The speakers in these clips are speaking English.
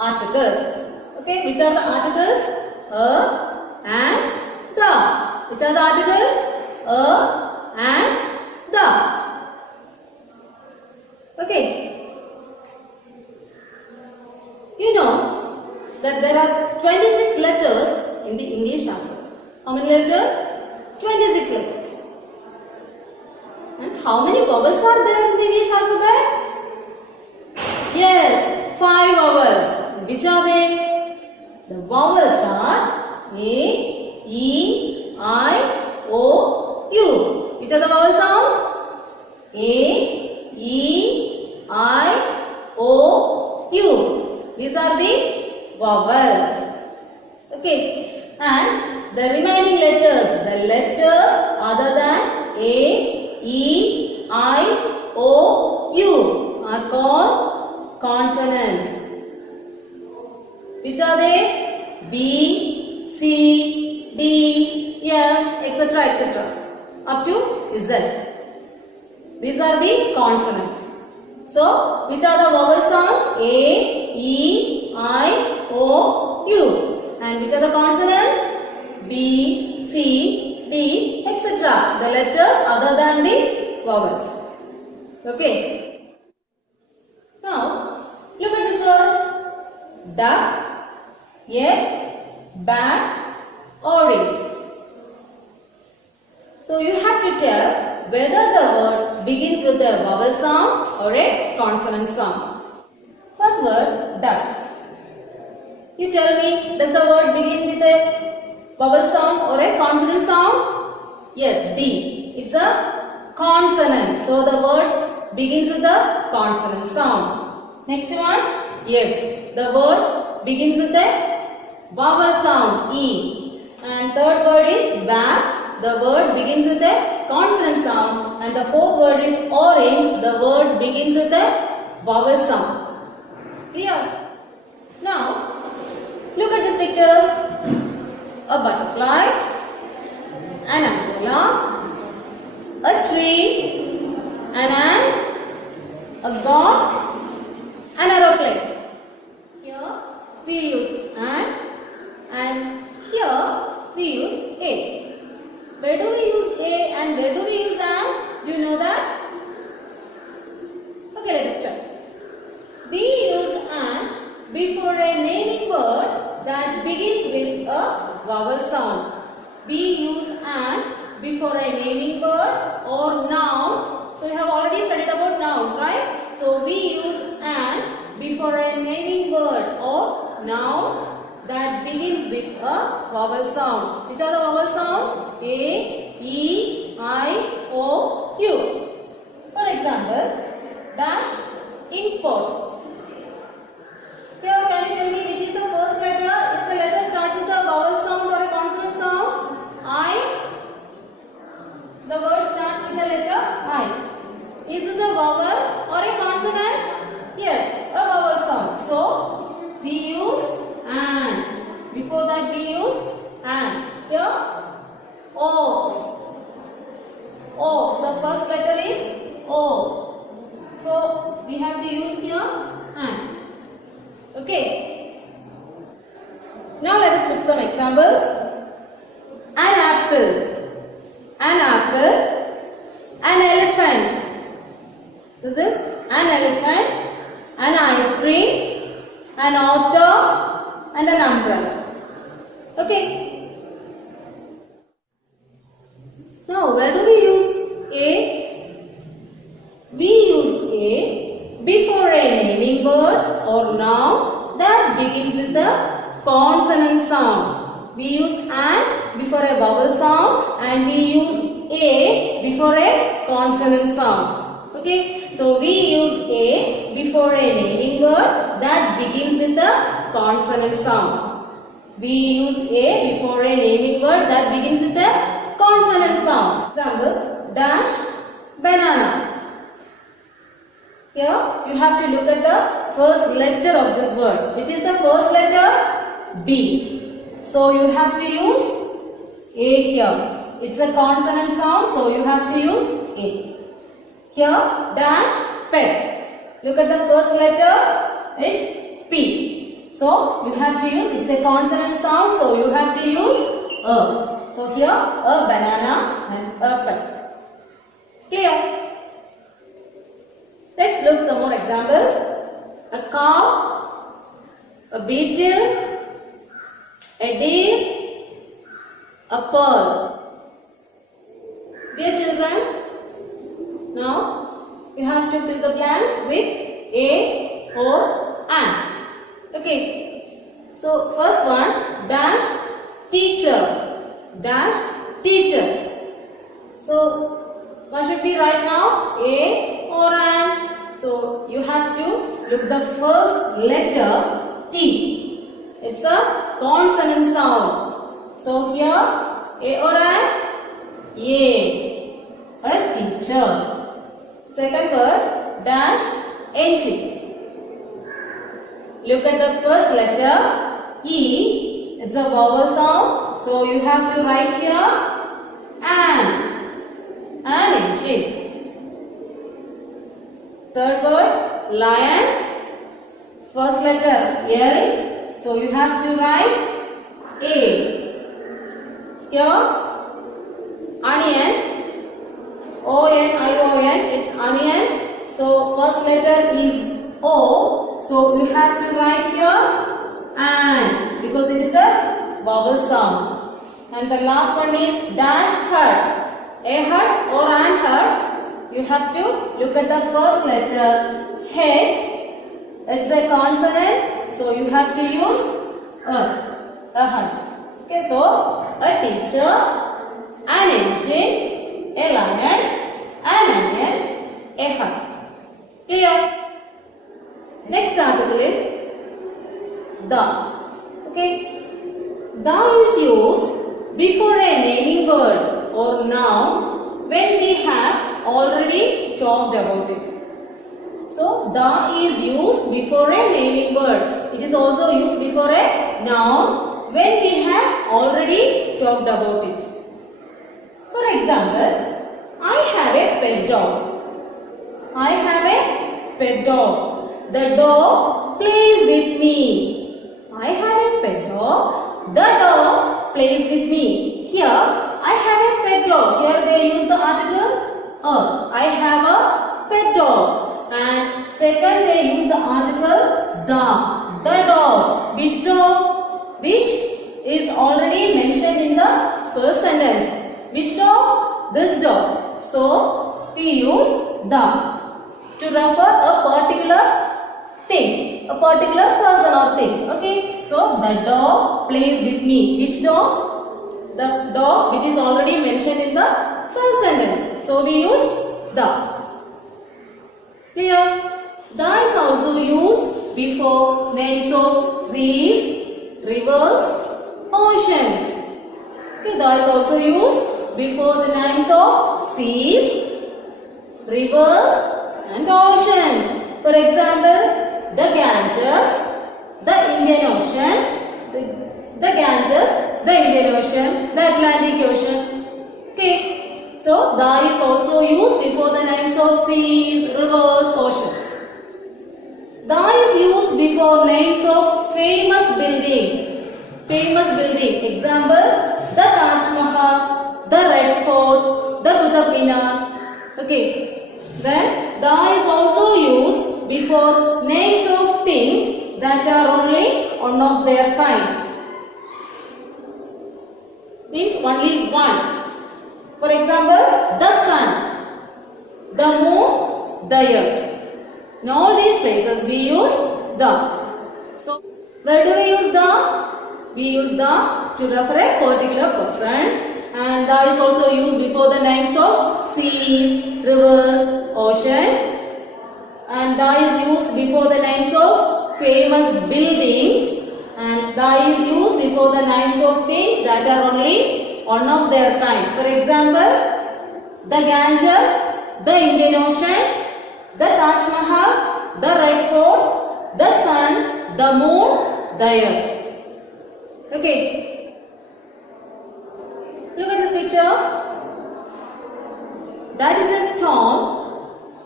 articles. Okay, which are the articles? A and the. Which are the articles? A and the. Okay. You know that there are 26 letters in the English alphabet. How many letters? 26 letters. And how many vowels are there in the English alphabet? Yes, 5 vowels. Which are they? The vowels are A, E, I, O, U. Which are the vowel sounds? A, E, I, O, U. These are the vowels. Okay. And the remaining letters, the letters other than A, E, I, O, U are called consonants. Which are they? B, C, D, F, etc. etc. up to Z. These are the consonants. So, which are the vowel sounds? A, E, I, O, U. And which are the consonants? B, C, D, etc. The letters other than the vowels. Okay. Now, look at these words. Duck, egg, bat, orange. So, you have to tell whether the word begins with a vowel sound or a consonant sound. First word, duck. You tell me, does the word begin with a vowel sound or a consonant sound? Yes, D. It's a consonant. So the word begins with a consonant sound. Next one, egg. The word begins with a vowel sound, E. And third word is bat. The word begins with a consonant sound. And the fourth word is orange. The word begins with a vowel sound. Clear? Now, look at these pictures. A butterfly, an umbrella, a tree, an ant, a dog, an aeroplane. Here we use ant and here we use a. Where do we use a and where do we use ant? Do you know that? Okay, let us try. We use ant before a naming word that begins with a vowel sound. We use ant before a naming word or noun. So we have already studied about nouns, right? So we use ant before a naming word or noun that begins with a vowel sound. Which are the vowel sounds? A, E, I, O, U. For example, dash, import. Here, can you tell me which is the first letter? Is the letter starts with a vowel sound or a consonant sound? I. The word starts with the letter I. Is this a vowel or a consonant? Yes, a vowel sound. So, we use an. Before that, we use an. Here, ox. Ox. The first letter is O. So, we have to use here an. Okay. Now let us look some examples. An apple, an elephant. This is an elephant, an ice cream, an otter, and an umbrella. Okay. Now where do we use a? We use a before a naming word or noun that begins with a consonant sound. We use an before a vowel sound and we use a before a consonant sound. Okay, so we use a before a naming word that begins with a consonant sound. We use a before a naming word that begins with a consonant sound. Example, dash, banana. Here you have to look at the first letter of this word. Which is the first letter? B. So you have to use A here. It's a consonant sound, so you have to use A. Here, dash, pen. Look at the first letter. It's P. So you have to use, it's a consonant sound, so you have to use a. So here a banana and apple. Clear? Let's look some more examples. A cow, a beetle, a deer, a pearl. Dear children, now you have to fill the blanks with a or an. Okay. So first one, dash teacher, dash teacher. So what should we write now? A or an? So you have to look the first letter T. It's a consonant sound. So here A or an? A teacher. Second word, dash engine. Look at the first letter E. It's a vowel sound. So you have to write here an engine. Third word, lion. First letter L. So you have to write A. Here, onion. O-N-I-O-N. It's onion. So first letter is O. So you have to write here an, because it is a vowel sound. And the last one is dash hut. A hut or an hut. You have to look at the first letter H. It's a consonant. So you have to use a hut. Okay, so a teacher, an engine, a lion, an onion, a hut. Clear? Next article is the. Okay. The is used before a naming word or noun when we have already talked about it. So the is used before a naming word. It is also used before a noun when we have already talked about it. For example, I have a pet dog. I have a pet dog. The dog plays with me. I have a pet dog. The dog plays with me. Here, I have a pet dog. Here they use the article a. I have a pet dog. And second they use the article the. The dog. Which dog? Which is already mentioned in the first sentence. Which dog? This dog. So, we use the to refer a particular thing, a particular person or thing. Okay, so the dog plays with me. Which dog? The dog which is already mentioned in the first sentence. So we use the. Clear? The is also used before names of seas, rivers, oceans. Okay, the is also used before the names of seas, rivers and oceans. For example, the Ganges, the Indian Ocean, the Ganges, the Indian Ocean, the Atlantic Ocean. Okay, so the is also used before the names of seas, rivers, oceans. The is used before names of famous building. Famous building. Example, the Taj Mahal, the Red Fort, the Qutub Minar. Okay, then the is also used before names of things that are only one of their kind. Means only one. For example, the sun, the moon, the earth. In all these places we use the. So, where do we use the? We use the to refer a particular person, and the is also used before the names of seas, rivers, oceans, and the is used before the names of famous buildings, and the is used before the names of things that are only one of their kind. For example, the Ganges, the Indian Ocean, the Taj Mahal, the Red Fort, the sun, the moon, the earth. Okay. Look at this picture. That is a storm.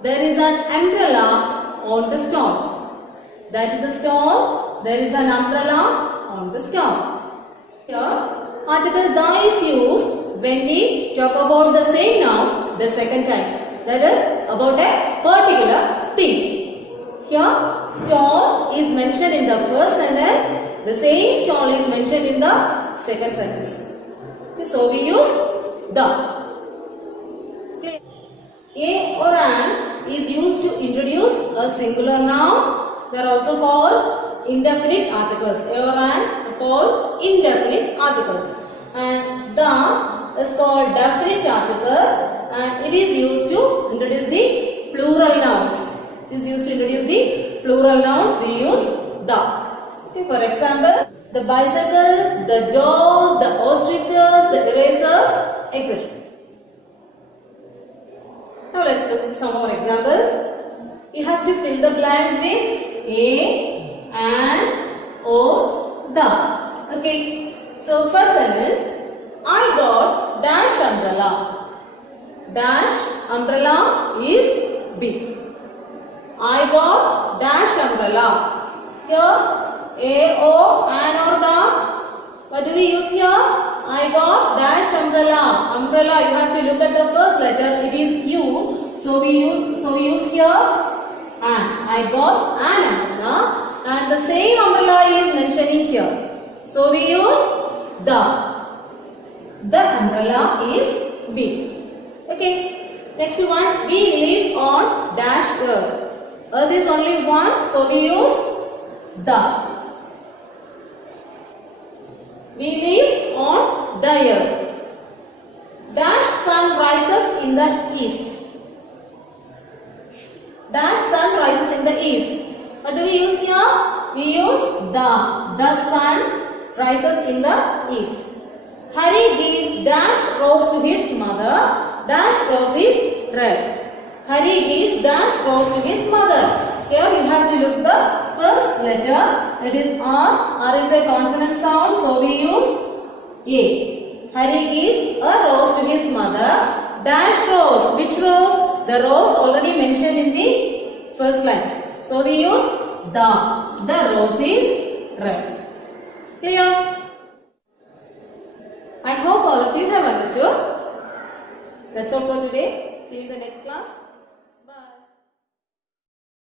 There is an umbrella on the storm. That is a storm. there is an umbrella on the stone. Here, article the is used when we talk about the same noun the second time. That is about a particular thing. Here, stone is mentioned in the first sentence. The same stone is mentioned in the second sentence. Okay, so we use the. A or an is used to introduce a singular noun. They are also called indefinite articles. A or an are called indefinite articles. And the is called definite article, and it is used to introduce the plural nouns. It is used to introduce the plural nouns. We use the. Okay, for example, the bicycles, the dolls, the ostriches, the erasers, etc. Now let's look at some more examples. You have to fill the blanks with a, an, or, the. Okay. So first sentence, I got dash umbrella. Dash umbrella is B. I got dash umbrella. Here, a, o, an, or the. What do we use here? I got dash umbrella. Umbrella, you have to look at the first letter. It is U. So we use here an. I got an umbrella, and the same umbrella is mentioning here. So we use the. The umbrella is B. Okay. Next one, we live on dash earth. Earth is only one, so we use the. We live on the earth. Dash sun rises in the east. Dash sun rises in the east. What do we use here? We use the. The sun rises in the east. Harry gives dash rose to his mother. Dash rose is red. Harry gives dash rose to his mother. Here you have to look the first letter, that is R. R is a consonant sound, so we use A. Harry gives a rose to his mother. Dash rose. Which rose? The rose already mentioned in the first line. So we use the. The rose is red. Clear? I hope all of you have understood. That's all for today. See you in the next class.